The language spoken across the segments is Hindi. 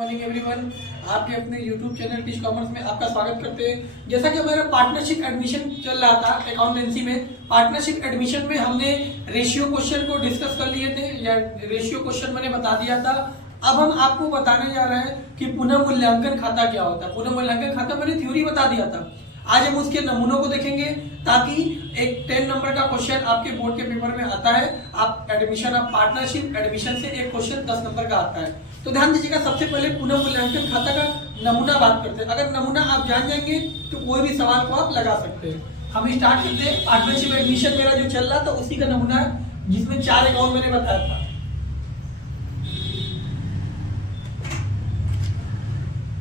मॉर्निंग एवरीवन, आपके अपने YouTube चैनल टीच कॉमर्स में आपका स्वागत करते हैं। जैसा कि हमारा पार्टनरशिप एडमिशन चल रहा था अकाउंटेंसी में, पार्टनरशिप एडमिशन में हमने रेशियो क्वेश्चन को डिस्कस कर लिए थे या रेशियो क्वेश्चन मैंने बता दिया था। अब हम आपको बताने जा रहे हैं कि पुनः मूल्यांकन खाता क्या होता है। पुनः मूल्यांकन खाता मैंने थ्योरी बता दिया था, आज हम उसके नमूनों को देखेंगे ताकि एक 10 नंबर का क्वेश्चन आपके बोर्ड के पेपर में आता है। आप एडमिशन आप पार्टनरशिप एडमिशन से एक क्वेश्चन 10 नंबर का आता है। तो ध्यान दीजिएगा, सबसे पहले पुनः मूल्यांकन खाता का नमूना बात करते हैं। अगर नमूना आप जान जाएंगे तो कोई भी सवाल को आप लगा सकते हैं। हम स्टार्ट करते हैं। पार्टनरशिप एडमिशन मेरा जो चल रहा था उसी का नमूना है, जिसमें 4 अकाउंट मैंने बताया था।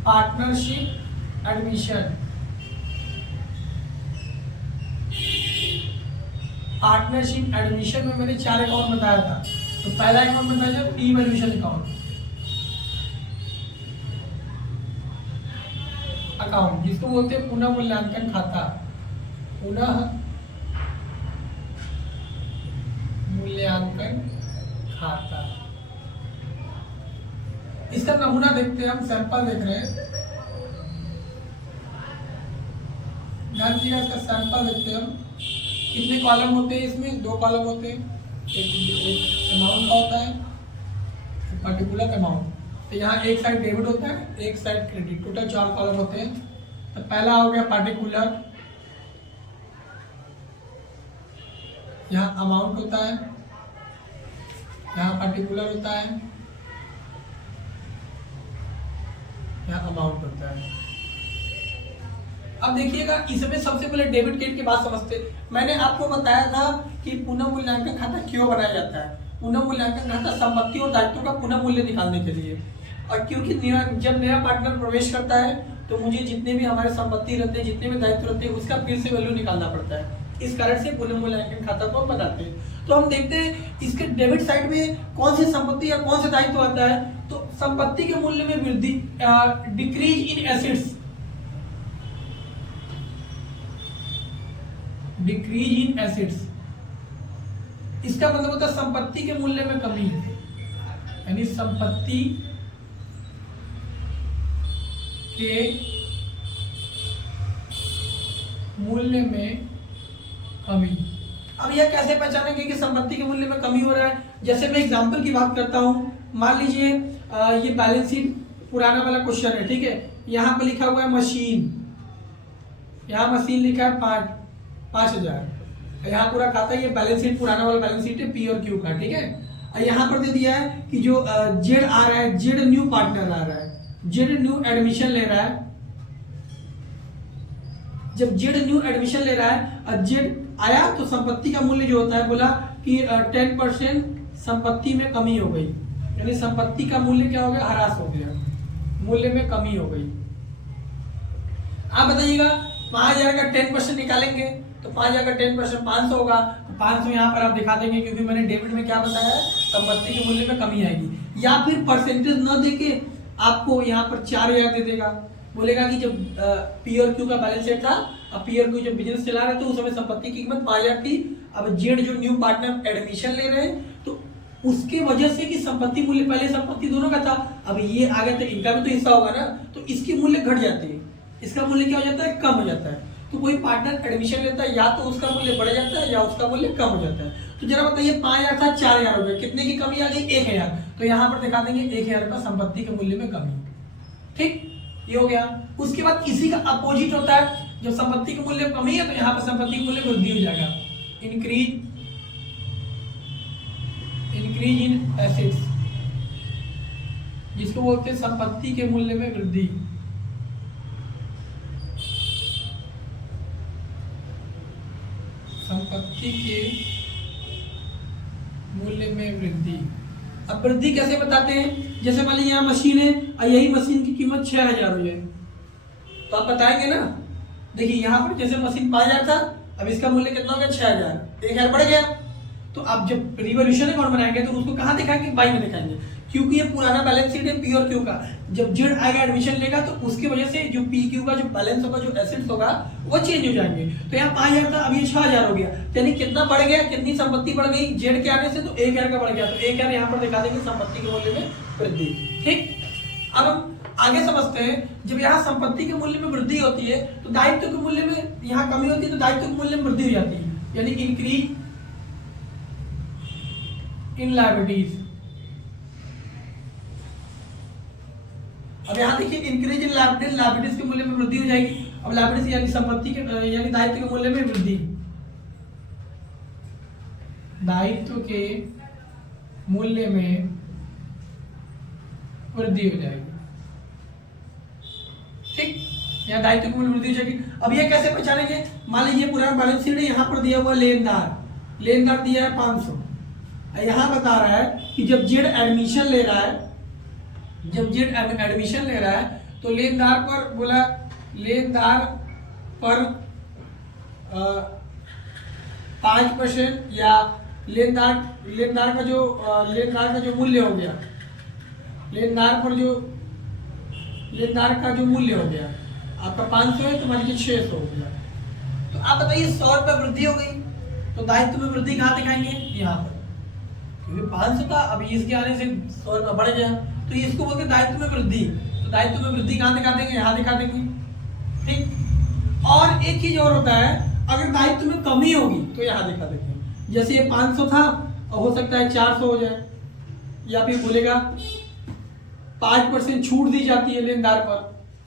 पार्टनरशिप एडमिशन, पार्टनरशिप एडमिशन में मैंने 4 अकाउंट बताया था। तो पहला अकाउंट बताया था टी वैल्यूएशन अकाउंट, जिसको बोलते हैं पुनः मूल्यांकन खाता। पुनः मूल्यांकन खाता, इसका नमूना देखते हैं, हम सैंपल देख रहे हैं। ध्यान दीजिएगा, इसका सैंपल देखते हैं हम। कितने कॉलम होते हैं इसमें? 2 कॉलम होते हैं। एक अमाउंट का होता है, पर्टिकुलर अमाउंट। तो यहाँ एक साइड डेबिट होता है, एक साइड क्रेडिट। टोटल 4 कॉलम होते हैं। तो पहला हो गया पार्टिकुलर, यहाँ अमाउंट होता है, यहाँ पार्टिकुलर होता है, यहाँ अमाउंट होता है। अब देखिएगा, इसमें सबसे पहले डेबिट क्रेडिट की बात समझते हैं। मैंने आपको बताया था कि पुनः मूल्यांकन खाता क्यों बनाया जाता है। पुनः मूल्यांकन खाता संपत्ति और दायित्वों का पुनः मूल्य निकालने के लिए। और क्योंकि जब नया पार्टनर प्रवेश करता है तो मुझे जितने भी हमारे संपत्ति रहते हैं, जितने भी दायित्व रहते हैं, उसका फिर से वैल्यू निकालना पड़ता है। इस कारण से पुनः मूल्यांकन खाता को बनाते हैं। तो हम देखते हैं इसके डेबिट साइड में कौन सी संपत्ति या कौन से दायित्व आता है। तो संपत्ति के मूल्य में वृद्धि, decrease in assets, decrease in assets, इसका मतलब होता है संपत्ति के मूल्य में कमी, यानी संपत्ति के मूल्य में कमी। अब यह कैसे पहचानेंगे कि संपत्ति के मूल्य में कमी हो रहा है? जैसे मैं एग्जांपल की बात करता हूं, मान लीजिए ये बैलेंस शीट पुराना वाला क्वेश्चन है, ठीक है। यहाँ पे लिखा हुआ है मशीन, यहाँ मशीन लिखा है 5,000। यहाँ पूरा खाता है, ये बैलेंस शीट पुराना वाला बैलेंस शीट है, पी और क्यू का, ठीक है। और यहाँ पर दे दिया है कि जो जेड आ रहा है, जेड न्यू पार्टनर आ रहा है, जेड न्यू एडमिशन ले रहा है। जब जेड न्यू एडमिशन ले रहा है और जेड आया तो संपत्ति का मूल्य जो होता है, बोला कि 10% संपत्ति में कमी हो गई, यानी संपत्ति का मूल्य क्या हो गया? ह्रास हो गया, मूल्य में कमी हो गई। आप बताइएगा 5,000 का 10% निकालेंगे तो 5,000 का 10% 500 होगा। तो 500 यहाँ पर आप दिखा देंगे, क्योंकि मैंने डेबिट में क्या बताया है, संपत्ति के मूल्य में कमी आएगी। या फिर परसेंटेज न देके आपको यहाँ पर 4,000 दे देगा, बोलेगा कि जब पी और क्यू का बैलेंस शीट था, अब पी और क्यू जब बिजनेस चला रहे थे उस समय संपत्ति की कीमत 5,000 थी। अब जेड जो न्यू पार्टनर एडमिशन ले रहे हैं तो उसके वजह से कि संपत्ति मूल्य पहले संपत्ति दोनों का था, अब ये आ गया तो इनका भी तो हिस्सा होगा ना, तो इसके मूल्य घट जाते हैं, इसका मूल्य क्या हो जाता है? कम हो जाता है। तो कोई पार्टनर एडमिशन लेता है, या तो उसका मूल्य बढ़ जाता है या उसका मूल्य कम हो जाता है। तो जरा बताइए, 5,000 था, 4,000 हो गया, कितने की कमी आ गई? 1,000। तो यहाँ पर दिखा देंगे 1,000 का संपत्ति के मूल्य में कमी, ठीक, ये हो गया। उसके बाद इसी का अपोजिट होता है, जब संपत्ति के मूल्य में कमी है तो यहाँ पर संपत्ति के मूल्य वृद्धि हो जाएगा, इंक्रीज इन एसेट्स, जिसको बोलते हैं संपत्ति के मूल्य में वृद्धि। संपत्ति के मूल्य में वृद्धि। अब वृद्धि कैसे बताते हैं? जैसे मान लीजिए यहाँ मशीन है और यही मशीन की कीमत 6,000 हो जाए तो आप बताएंगे ना। देखिए यहाँ पर जैसे मशीन 5,000 था, अब इसका मूल्य कितना हो गया? 6,000, 1,000 बढ़ गया। तो आप जब रिवॉल्यूशन अकाउंट बनाएंगे तो उसको कहाँ दिखाएंगे? बाई में दिखाएंगे, क्योंकि ये पुराना बैलेंस शीट है पी और क्यू का। जब जेड आएगा एडमिशन लेगा तो उसकी वजह से जो पी क्यू का जो बैलेंस होगा, जो एसेट्स होगा, वो चेंज हो जाएंगे। तो यहाँ 5,000 था, अब ये 6,000 हो गया, यानी कितना बढ़ गया, कितनी संपत्ति बढ़ गई जेड के आने से? तो 1,000 का बढ़ गया। तो 1,000 यहाँ पर दिखा देंगे संपत्ति के मूल्य में वृद्धि। ठीक, अब हम आगे समझते हैं, जब यहाँ संपत्ति के मूल्य में वृद्धि होती है तो दायित्व के मूल्य में यहाँ कमी होती है, तो दायित्व के मूल्य में वृद्धि हो जाती है, यानी इंक्रीज इन लायबिलिटीज। अब यहाँ देखिए इंक्रीज इन लायबिलिटीज, लायबिलिटीज के मूल्य में वृद्धि हो जाएगी। अब लायबिलिटीज यानी संपत्ति के यानी दायित्व के मूल्य में वृद्धि, दायित्व के मूल्य में वृद्धि हो जाएगी। ठीक, यहाँ दायित्व के मूल्य में वृद्धि हो जाएगी। अब ये कैसे पहचानेंगे? मान लीजिए पूरा बैलेंस शीट है, यहाँ पर दिया हुआ लेनदार दिया है 500, यहाँ बता रहा है कि जब जेड एडमिशन ले रहा है, जब जेड एडमिशन ले रहा है तो लेनदार पर बोला, लेनदार पर 5% या लेनदार का जो मूल्य हो गया, लेनदार का जो मूल्य हो गया आपका 500 है तो मान लीजिए 600 हो गया। तो आप बताइए 100 रुपये वृद्धि हो गई, तो दायित्व में वृद्धि कहाँ दिखाएंगे? यहाँ पर, क्योंकि 500 था, अब इसके आने से 100 रुपये बढ़ गया, तो इसको बोलते हैं दायित्व में वृद्धि। तो दायित्व में वृद्धि कहाँ दिखा देंगे? यहाँ दिखा देंगे। ठीक, और एक चीज और होता है, अगर दायित्व में कमी होगी तो यहाँ दिखा देंगे। जैसे ये 500 था और हो सकता है 400 हो जाए, या फिर बोलेगा 5% छूट दी जाती है लेनदार पर,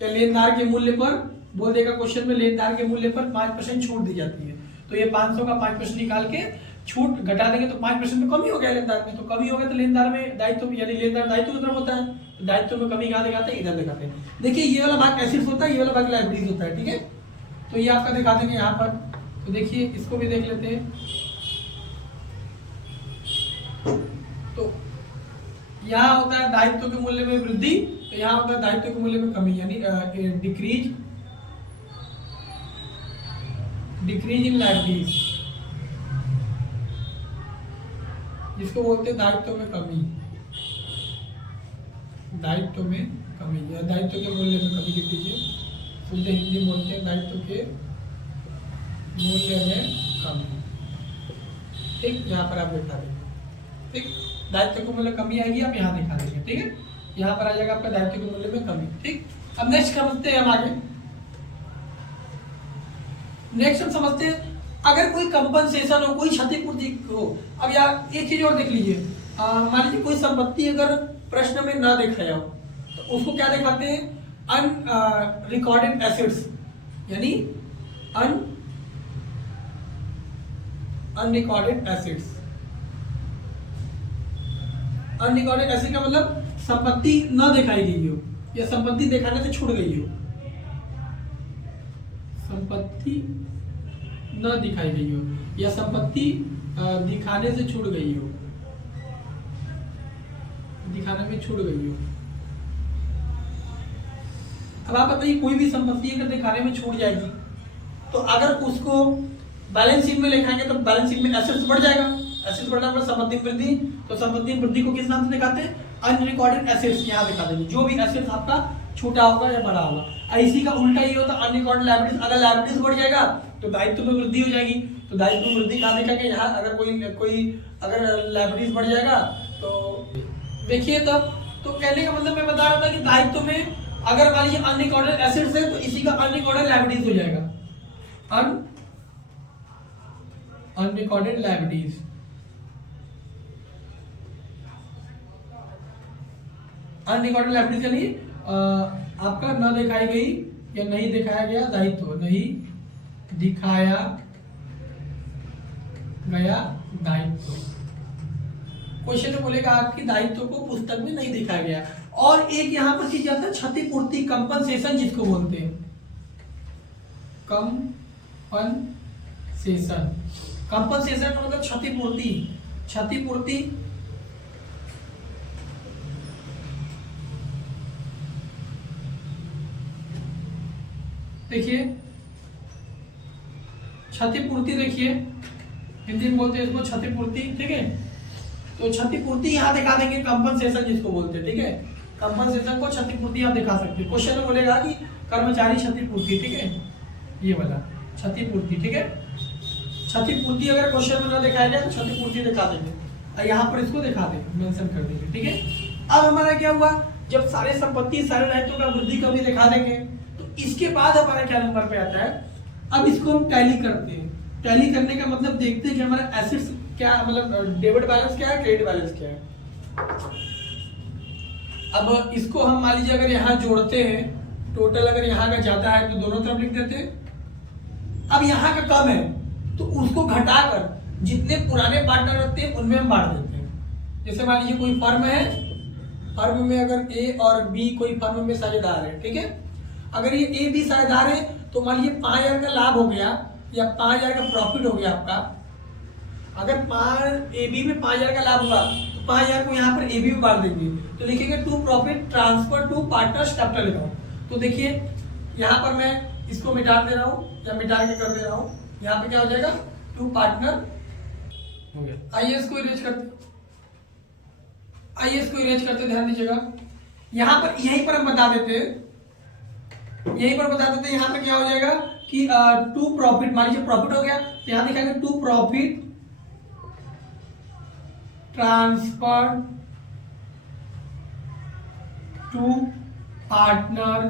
या लेनदार के मूल्य पर बोल देगा क्वेश्चन में, लेनदार के मूल्य पर 5% छूट दी जाती है। तो ये 500 का 5% निकाल के छूट घटा देंगे तो 5% तो कमी हो गया लेनदार में, तो कमी हो गया तो लेनदार में दायित्व यानी लेनदार दायित्व की तरफ होता है, तो दायित्व में कमी कहाँ दिखाते हैं? इधर दिखाते हैं। देखिए ये वाला भाग एसेट्स होता है, ये वाला भाग लायबिलिटीज होता है। ठीक है, तो ये आपका दिखा देंगे यहाँ पर। तो देखिए इसको भी देख लेते हैं। तो यहाँ होता है दायित्व के मूल्य में वृद्धि, तो यहाँ होता है दायित्व के मूल्य में कमी, यानी डिक्रीज इन लायबिलिटीज, जिसको बोलते हैं दायित्व में कमी, दायित्व में कमी या दायित्व के मूल्य में कमी लिख लीजिए। शुद्ध हिंदी बोलते हैं दायित्व के मूल्य में कमी। ठीक, यहाँ पर आप दिखा देंगे। ठीक, दायित्व के मूल्य कमी आएगी, आप यहाँ दिखा देंगे। ठीक है, यहाँ पर आ जाएगा आपका दायित्व के मूल्य में कमी। ठीक, अब नेक्स्ट समझते हैं हम आगे। नेक्स्ट हम समझते हैं अगर कोई कंपनसेशन हो, कोई क्षतिपूर्ति हो। अब यार एक चीज और देख लीजिए, मान लीजिए कोई संपत्ति अगर प्रश्न में ना दिखाया हो तो उसको क्या दिखाते हैं? अनरिकॉर्डेड एसेट्स, यानी अनरिकॉर्डेड एसेट्स। अनरिकॉर्डेड एसेट का मतलब संपत्ति न दिखाई गई हो या संपत्ति दिखाने से छूट गई हो, संपत्ति न दिखाई गई हो या संपत्ति दिखाने से छूट गई हो, दिखाने में छूट गई हो। अब आप बताइए कोई भी संपत्ति अगर दिखाने में छूट जाएगी तो अगर उसको बैलेंस शीट में लिखाएंगे तो बैलेंस शीट में एसेट्स बढ़ जाएगा, एसेट्स बढ़ना मतलब संपत्ति वृद्धि, तो संपत्ति वृद्धि को किस नाम से दिखाते हैं? Unrecorded assets. यहाँ दिखा देंगे जो भी एसेट्स आपका छूटा होगा या बढ़ा होगा। इसी का उल्टा ही होता है अनरिकॉर्डेड लायबिलिटीज। अगर लायबिलिटीज बढ़ जाएगा तो दायित्व में वृद्धि हो जाएगी, तो दायित्व में वृद्धि कहाँ दिखाएंगे? यहाँ। अगर कोई अगर लायबिलिटीज बढ़ जाएगा तो देखिए तब, तो कहने का मतलब मैं बता रहा था कि दायित्व में अगर मान लीजिए अनरिकॉर्डेड एसेट्स है तो इसी का अनरिकॉर्डेड लायबिलिटीज हो जाएगा, अनरिकॉर्डेड लायबिलिटीज। अनरिकॉर्डेड लायबिलिटीज यानी आपका न दिखाई गई या नहीं दिखाया गया दायित्व, नहीं दिखाया गया दायित्व। क्वेश्चन में बोलेगा आपकी दायित्व को पुस्तक में नहीं दिखाया गया। और एक यहाँ पर चीज आता है क्षतिपूर्ति, कंपनसेशन जिसको बोलते हैं, कंपनसेशन। कंपनसेशन का मतलब क्षतिपूर्ति, क्षतिपूर्ति देखिए क्षतिपूर्ति, देखिए हिंदी में बोलते हैं इसको क्षतिपूर्ति। ठीक है, तो क्षतिपूर्ति यहाँ दिखा देंगे, कंपनसेशन जिसको बोलते हैं। ठीक है, कंपनसेशन को क्षतिपूर्ति आप दिखा सकते हैं। क्वेश्चन में बोलेगा कि कर्मचारी क्षतिपूर्ति, ठीक है, ये वाला क्षतिपूर्ति। ठीक है, क्षतिपूर्ति अगर क्वेश्चन में ना दिखाया जाए तो क्षतिपूर्ति दिखा देंगे, यहाँ पर इसको दिखा देंगे, मेंशन कर देंगे। ठीक है, अब हमारा क्या हुआ? जब सारे संपत्ति सारे दायित्वों का वृद्धि कमी दिखा देंगे तो इसके बाद हमारा क्या नंबर पे आता है। अब इसको हम टैली करते हैं। टैली करने का मतलब देखते हैं कि हमारा एसेट्स क्या, मतलब डेबिट बैलेंस क्या है, क्रेडिट बैलेंस क्या है। अब इसको हम मान लीजिए अगर यहाँ जोड़ते हैं, टोटल अगर यहाँ का ज्यादा है तो दोनों तरफ लिख देते हैं। अब यहाँ का कम है तो उसको घटाकर जितने पुराने पार्टनर रहते हैं उनमें हम बांट देते हैं। जैसे मान लीजिए कोई फर्म है, फर्म में अगर ए और बी कोई फर्म में साझेदार है, ठीक है। अगर ये ए बी साझेदार है तो मान लीजिए 5,000 का लाभ हो गया या 5,000 का प्रॉफिट हो गया आपका। अगर ए बी में 5,000 का लाभ हुआ तो 5,000 को यहाँ पर ए बी में बांट देंगे तो लिखेंगे to profit transfer to partners capital account. तो देखिए यहाँ पर मैं इसको मिटा दे रहा हूँ या मिटा के कर दे रहा हूँ। यहाँ पे क्या हो जाएगा, टू पार्टनर हो गया। आइए इसको इरेज करते, आइए इसको इरेज करते, ध्यान दीजिएगा। यहाँ पर यहीं पर हम बता देते, यहीं पर बता देते यहाँ पे क्या हो जाएगा कि टू प्रॉफिट, मान लीजिए प्रॉफिट हो गया तो यहाँ दिखाएंगे to profit transfer to partner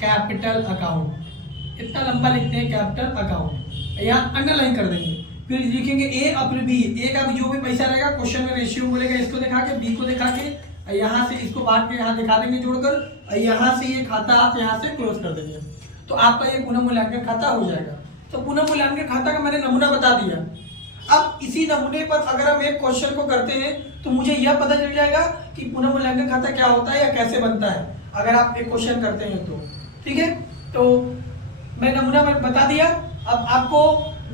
capital account. इतना लंबा लिखते हैं कैपिटल अकाउंट, यहाँ अंडरलाइन कर देंगे। फिर लिखेंगे ए और फिर बी, ए का भी जो भी पैसा रहेगा क्वेश्चन में रेशियो बोलेगा, इसको दिखा के बी को दिखा के यहाँ से इसको बांट के यहाँ दिखा देंगे जोड़कर, यहाँ से ये खाता आप यहाँ से क्लोज कर देंगे तो आपका ये पुनः मूल्यांकन खाता हो जाएगा। तो पुनः मूल्यांकन खाता का मैंने नमूना बता दिया। अब इसी नमूने पर अगर हम एक क्वेश्चन को करते हैं तो मुझे यह पता चल जाएगा कि पुनः मूल्यांकन खाता क्या होता है या कैसे बनता है, अगर आप एक क्वेश्चन करते हैं तो। ठीक है, तो मैं नमूना बता दिया। अब आपको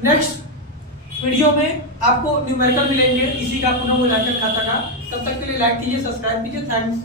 नेक्स्ट वीडियो में आपको न्यूमेरिकल मिलेंगे इसी का, पुनः मूल्यांकन खाता का। तब तक के लिए लाइक कीजिए, सब्सक्राइब कीजिए। थैंक्स।